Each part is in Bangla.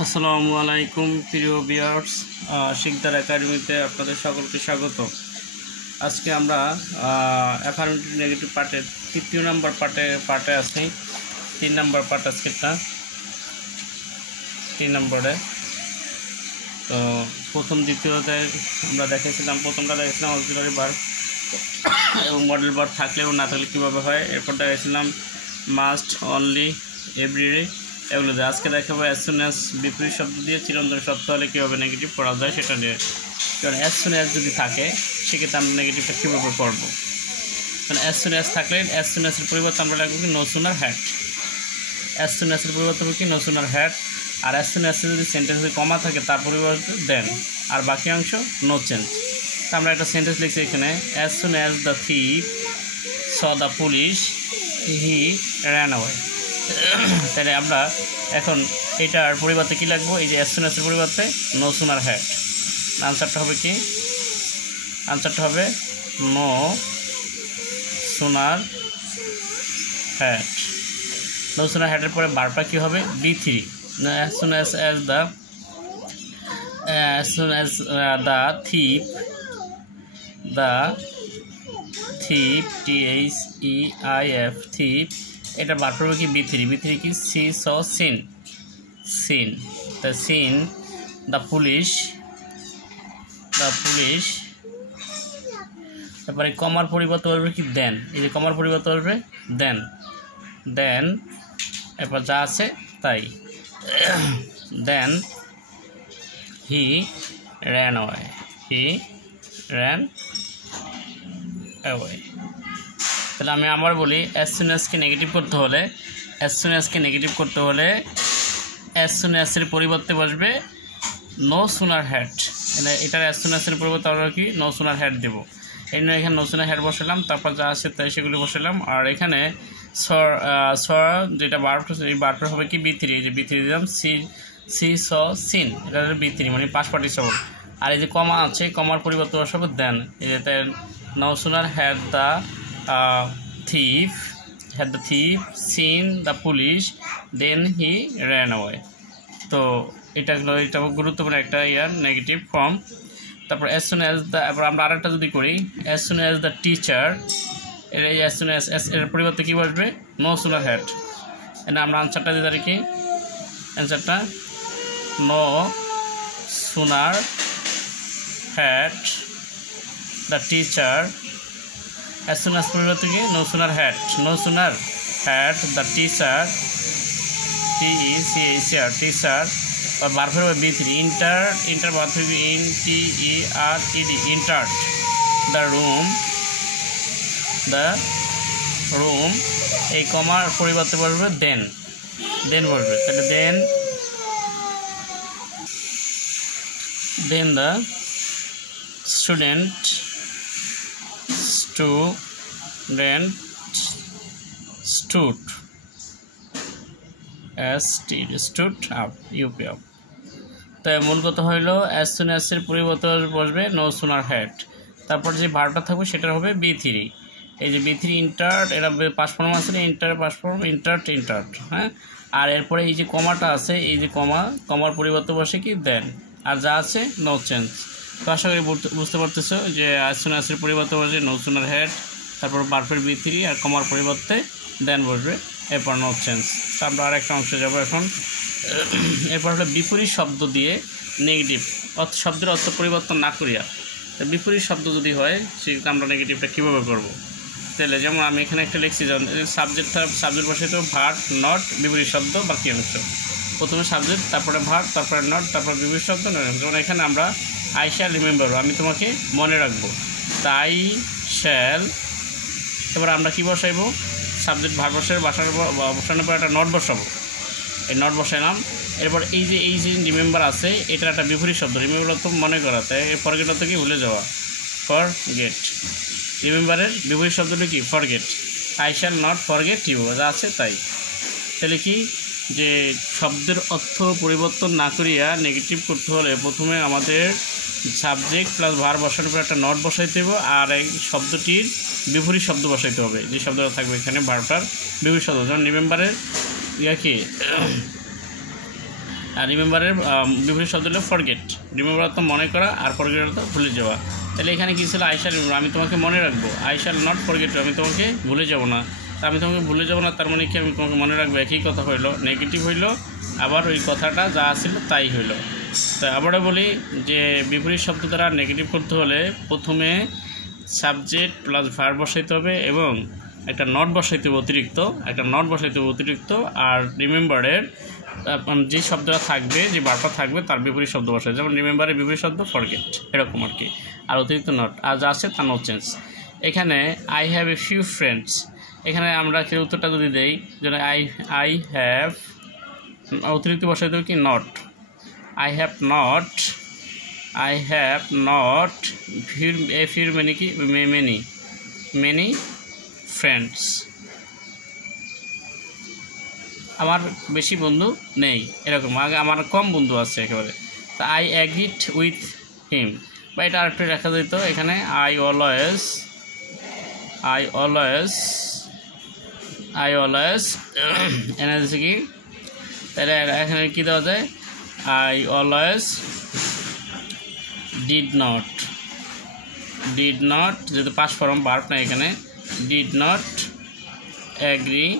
আসসালামু আলাইকুম প্রিয় ভিউয়ার্স, শিকদার একাডেমিতে আপনাদের সকলকে স্বাগত। আজকে আমরা অ্যাফার্মেটিভ নেগেটিভ পার্টের তৃতীয় নম্বর পার্টে আছি। 3 নম্বর পার্ট আজকেরটা 3 নম্বরে। তো প্রথম দ্বিতীয়তে আমরা দেখেছিলাম, প্রথমটা দেখেছিলাম অক্সিলারি ভার্ব এবং মডেল ভার্ব থাকলেও না থাকলে কীভাবে হয়। এরপর দেখেছিলাম মাস্ট, অনলি, এভরিডে, এগুলো দিয়ে। আজকে দেখাবো অ্যাজ সুন অ্যাজ বিপরীত শব্দ দিয়ে চিরন্তন শব্দ হলে কীভাবে নেগেটিভ করা যায় সেটা নিয়ে। কারণ অ্যাজ সুন অ্যাজ যদি থাকে সেক্ষেত্রে আমরা নেগেটিভটা কীভাবে পড়বো। কারণ অ্যাজ সুন অ্যাজ থাকলে অ্যাজ সুন অ্যাজের পরিবর্তে আমরা লাগবো কি no sooner had. As soon অ্যাজের পরিবর্তে হবে কি নো সুনার হ্যাড। আর অ্যাজ সুন অ্যাজে যদি সেন্টেন্সে কমা থাকে তার পরিবর্তে দেন, আর বাকি অংশ নো চেঞ্জ। তা আমরা একটা সেন্টেন্স লিখছি এখানে, as soon as the থিপ saw the police he ran away. তাহলে আমরা এখন এটার পরিবর্তে কী লাগবো, এই যে অ্যাজ সুন অ্যাজের পরিবর্তে নো সুনার হ্যাড। আনসারটা হবে কি, আনসারটা হবে no sooner had. No sooner হ্যাডের পরে বারটা কী হবে, B3। As soon as the thief THEIF thief, এটা বার করবে কি B3 কি see saw seen the seen the police তারপরে কমার পরিবর্তে বলবে কি দেন। এই যে কমার পরিবর্তে বলবে দেন এরপর যা আছে তাই, দেন হি র্যান অ্যাওয়ে। তাহলে আমি আবার বলি, অ্যাজ সুন অ্যাজকে নেগেটিভ করতে হলে অ্যাজ সুন অ্যাজের পরিবর্তে বসবে নো সুনার হ্যাড। এটার অ্যাজ সুন অ্যাজের পরিবর্তে আমরা কি নো সুনার হ্যাড দেবো। এই জন্য এখানে নো সুনার হ্যাড বসালাম, তারপর যা আছে তাই সেগুলি বসালাম। আর এখানে যেটা বারটা, এই বারটা হবে কি B3। এই যে B3 দিলাম, সি স সিন, এটা হলো B3 মানে পাস্ট পার্টিসিপল। আর এই যে কমা আছে, কমার পরিবর্তে বসাবো দেন। এই যে no sooner had the thief seen the police then he ran away। তো এটা গুরুত্বপূর্ণ একটা নেগেটিভ ফর্ম। তারপর অ্যাজ সুন অ্যাজ দ্য, এবার আমরা আরেকটা যদি করি, as soon as the teacher, as soon as এর পরিবর্তে কী বসবে নো সুনার হ্যাড। এটা আমরা আনসারটা দিতে পারি কি, অ্যান্সারটা no sooner had the teacher, as soon as পরিবর্তে কি no sooner had the teacher teacher. আর বারফের হবে B3 ইন্টার বারফ হবে INTERED ইন্টার্ড দ্য রুম। এই কমার পরিবর্তে বলবে দেন বলবে। তাহলে then the student stood up UP up। তাই মূল কথা হইল অ্যাজ সুন অ্যাজের পরিবর্তে বসবে নো সুনার হ্যাড। তারপর যে ভার্বটা থাকবে সেটা হবে B3। এই যে B3 ইন্টার্ড, এটা পাস্ট ফর্ম আছে, ইন্টার্ড, হ্যাঁ। আর এরপরে এই যে কমাটা আছে, এই যে কমার পরিবর্তে বসে কি দেন, আর যা আছে নো চেঞ্জ। তো আশা করি বুঝতে পারতেছো যে অ্যাজ সুন অ্যাজের পরিবর্তে বসে নো সুনার হ্যাড, তারপর বারফের B3 আর কমার পরিবর্তে দেন বসবে, এরপর নো চেঞ্জ। তো আমরা আরেকটা অংশে যাবো এখন। এরপর হলো বিপরীত শব্দ দিয়ে নেগেটিভ শব্দের অর্থ পরিবর্তন না করিয়া। তো বিপরীত শব্দ যদি হয় সেক্ষেত্রে আমরা নেগেটিভটা কীভাবে করবো। তাহলে যেমন আমি এখানে একটা লিখছি, যেমন সাবজেক্ট বসাইতে ভার্ব নট বিপরীত শব্দ বাকি অংশ। প্রথমে সাবজেক্ট, তারপরে ভার্ব, তারপরে নট, তারপরে বিপরীত শব্দ। যেমন এখানে আমরা আই শ্যাল রিমেম্বার, আমি তোমাকে মনে রাখবো, তাই শ্যাল। এবার আমরা কী বসাইবো, সাবজেক্ট ভার্ব বসানোর পর একটা নট বসাবো, এই নট বসাইলাম। এরপর এই যে রিমেম্বার আছে, এটার একটা বিপরীত শব্দ, রিমেম্বার তো মনে করা, তাই ফরগেট অর্থ কি ভুলে যাওয়া, ফরগেট। রিমেম্বারের বিপরীত শব্দটা কি forget. I shall not forget you, যা আছে তাই। তাহলে কি যে শব্দের অর্থ পরিবর্তন না করিয়া নেগেটিভ করতে হলে প্রথমে আমাদের সাবজেক্ট প্লাস ভার্ব বসানোর পর একটা নট বসাইতে হবে, আর এই শব্দটির বিপরীত শব্দ বসাইতে হবে, যে শব্দটা থাকবে এখানে ভার্বটার বিপরীত শব্দ। যেমন রিমেম্বারের কি আর রিমেম্বারের বিপরীত শব্দ হলো ফরগেট। রিমেম্বার অর্থ মনে করা, আর ফরগেট অর্থ ভুলে যাওয়া। তাহলে এখানে কী ছিল, আই শ্যাল রিমেম্বার, আমি তোমাকে মনে রাখবো। আই শ্যাল নট ফরগেট, আমি তোমাকে ভুলে যাব না। তা আমি তোমাকে ভুলে যাব না, তার মানে কি আমি তোমাকে মনে রাখবো, একই কথা হইলো, নেগেটিভ হইলো, আবার ওই কথাটা যা ছিল তাই হইলো। তো আবারও বলি যে বিপরীত শব্দ দ্বারা নেগেটিভ করতে হলে প্রথমে সাবজেক্ট প্লাস ভার্ব বসাইতে হবে এবং একটা নট বসাইতে হবে অতিরিক্ত, আর রিমেম্বারের যে শব্দটা থাকবে, যে বারটা থাকবে তার বিপরীত শব্দ বসায়, যেমন রিমেম্বারের বিপরীত শব্দ ফরগেট, এরকম আর কি। আর অতিরিক্ত নট, আর যা আছে তা নো চেঞ্জ। এখানে I have a few friends, এখানে আমরা উত্তরটা যদি দেই, যেন আই হ্যাভ, অতিরিক্ত বসাইতে হবে কি not, I have not few many কি many friends, আমার বেশি বন্ধু নেই, এরকম আগে আমার কম বন্ধু আছে একেবারে। তা I agreed with him, বা এটা আরেকটু দেখা যেত, এখানে I always এনে দিচ্ছে কি, তাহলে এখানে কী দেওয়া যায়, I always did not যেহেতু পাস্ট ফর্ম ভার্ব না, এখানে did not agree,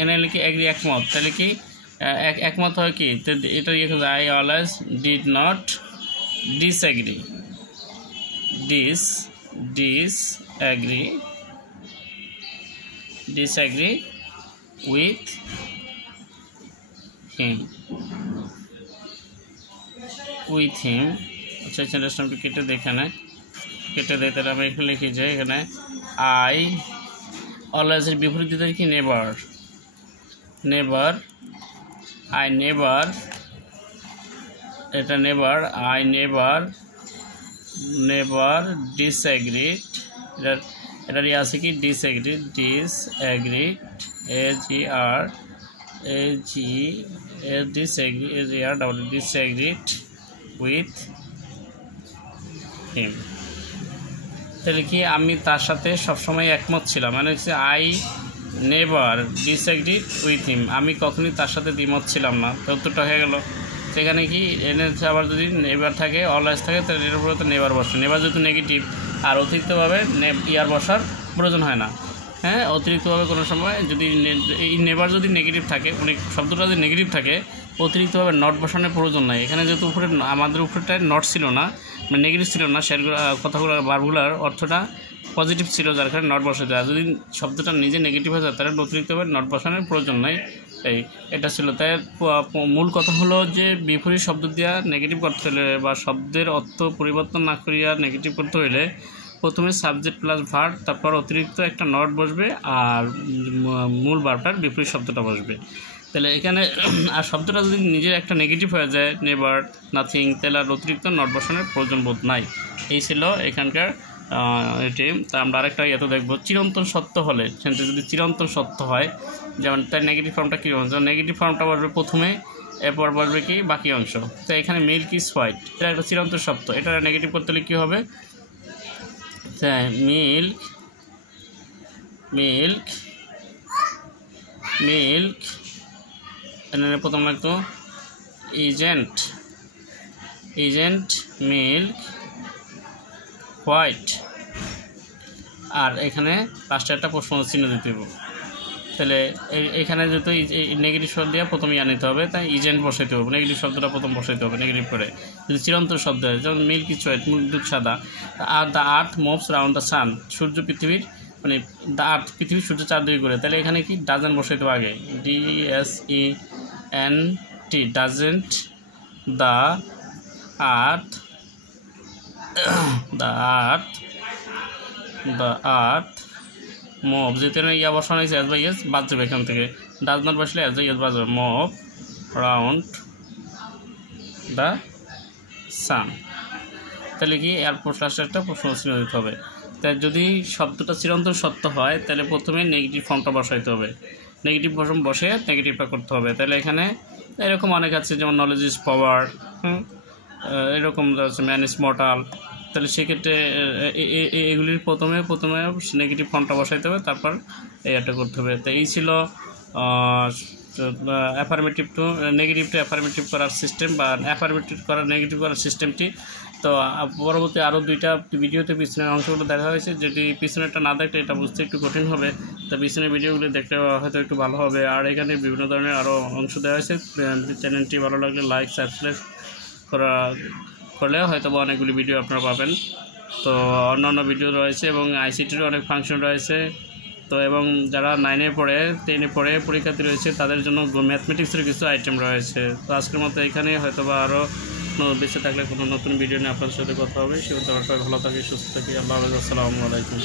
এনে লিখি এগ্রি একমত, তাহলে কি একমত হয় কি, এটা লিখে I always did not disagree with him, আচ্ছা সেন্টেন্সটা কেটে দেখে নেয়, কেটে দেয়, তাহলে আমি এখানে লিখি যে এখানে আই অলওয়েজের বিপরীত দিতে কি নেভার, এটা নেভার, আই নেভার ডিসএগ্রিড, এটারই আছে কি ডিসএগ্রিড, disagreed with him, তাহলে কি আমি তার সাথে সবসময় একমত ছিলাম, মানে হচ্ছে I never disregard with him, আমি কখনই তার সাথে দ্বিমত ছিলাম না। তো উত্তরটা হয়ে গেল। সেখানে কি এনে আবার যদি নেভার থাকে, অলওয়েজ থাকে, তাহলে এর উপরে তো নেভার বসে, নেভার যেহেতু নেগেটিভ, আর অতিরিক্তভাবে ইয়ার বসার প্রয়োজন হয় না। হ্যাঁ, অতিরিক্তভাবে কোনো সময় যদি এই নেভার যদি নেগেটিভ থাকে, মানে শব্দটা যদি নেগেটিভ থাকে, অতিরিক্তভাবে নট বসানোর প্রয়োজন নাই। এখানে যেহেতু উপরে আমাদের উপরেটায় নট ছিল না, মানে নেগেটিভ ছিল না, সেগুলো কথাগুলো বারগুলোর অর্থটা পজিটিভ ছিল, যার কারণে নট বসাতে হয়। যদি শব্দটা নিজে নেগেটিভ হয়ে যায়, তাহলে অতিরিক্তভাবে নট বসানোর প্রয়োজন নাই। এটা ছিল। তাই মূল কথা হলো যে বিপরীত শব্দ দিয়া নেগেটিভ করতে হলে বা শব্দের অর্থ পরিবর্তন না করিয়া নেগেটিভ করতে হলে প্রথমে সাবজেক্ট প্লাস ভার্ব, তারপর অতিরিক্ত একটা নট বসবে, আর মূল ভার্বটার বিপরীত শব্দটা বসবে। তাহলে এখানে আর শব্দটা যদি নিজের একটা নেগেটিভ হয়ে যায়, নেভার, নাথিং, তাহলে আর অতিরিক্ত নট বসানোর প্রয়োজন বোধ নাই। এই ছিল এখানকার এটি। তা আমরা আরেকটা ইয়েতে দেখব, চিরন্তন সত্য হলে, সেন্টেন্স যদি চিরন্তন সত্য হয়, যেমন তার নেগেটিভ ফর্মটা কী হবে, যেমন নেগেটিভ ফর্মটা বসবে প্রথমে, এরপর বসবে কি বাকি অংশ। তো এখানে মিল্ক ইজ হোয়াইট, এটা একটা চিরন্তন সত্য, এটা নেগেটিভ করতে হলে কী হবে, মিল্ক এখানে প্রথম লাগতো ইজেন্ট মিল্ক হোয়াইট, আর এখানে লাস্টে একটা প্রশ্ন চিহ্ন দিতে হবে। তাহলে এখানে যেহেতু নেগেটিভ শব্দ দিয়ে প্রথমে আনিতে হবে, তাই ইজেন্ট বসাইতে হবে, নেগেটিভ শব্দটা প্রথম বসাইতে হবে নেগেটিভ করে। যদি চিরন্তন শব্দ হয়, যেমন মিল্ক ইজ হোয়াইট, দুধ সাদা, আর the earth moves round the sun, সূর্য পৃথিবীর, মানে দ্য আর্থ পৃথিবী সূর্য চারদিকে ঘুরে, তাহলে এখানে কি ডাজেন্ট বসাইতে হবে আগে, DSENT, doesn't the earth move, যেতে না ইয়া বসানো হয়েছে অ্যাজ বাই এস বাদ যাবে এখান থেকে, ডাজ নট বসলে অ্যাজ বাই এস বাদ যাবে, মুভ রাউন্ড দ্য সান। তাহলে কি এরপর লাস্টে একটা প্রশ্ন চিহ্ন দিতে হবে। তাই যদি শব্দটা চিরন্তন সত্য হয়, তাহলে প্রথমে নেগেটিভ ফর্মটা বসাইতে হবে, নেগেটিভ ফর্ম বসে নেগেটিভটা করতে হবে। তাহলে এখানে এরকম অনেক আছে, যেমন নলেজ ইজ পাওয়ার, এরকম আছে ম্যান ইজ মর্টাল। তাহলে সেক্ষেত্রে এগুলির প্রথমে নেগেটিভ ফর্মটা বসাইতে হবে, তারপর এটা করতে হবে। তো এই ছিল affirmative two negative two affirmative করার সিস্টেম বা অ্যাফার্মেটিভ করার নেগেটিভ করার সিস্টেমটি। তো পরবর্তী আরও 2টা ভিডিওতে পিছনের অংশগুলো দেখা হয়েছে, যেটি পিছনেরটা না দেখলে এটা বুঝতে একটু কঠিন হবে, তো পিছনের ভিডিওগুলো দেখলে হয়তো একটু ভালো হবে। আর এখানে বিভিন্ন ধরনের আরও অংশ দেওয়া হয়েছে। চ্যানেলটি ভালো লাগলে লাইক সাবস্ক্রাইব করলে হয়তো বা অনেকগুলি ভিডিও আপনারা পাবেন। তো অন্যান্য ভিডিও রয়েছে এবং আইসিটিরও অনেক ফাংশন রয়েছে। তো এবং যারা 9-এ পড়ে 10-এ পড়ে পরীক্ষার্থী রয়েছে তাদের জন্য ম্যাথমেটিক্সের কিছু আইটেম রয়েছে। তো আজকের মতো এখানে হয়তো বা আরও বেঁচে থাকলে কোনো নতুন ভিডিও নিয়ে আপনাদের সাথে কথা হবে। সে সবাই ভালো থাকি, সুস্থ থাকি। আল্লাহ হাফেজ, আসসালামু আলাইকুম।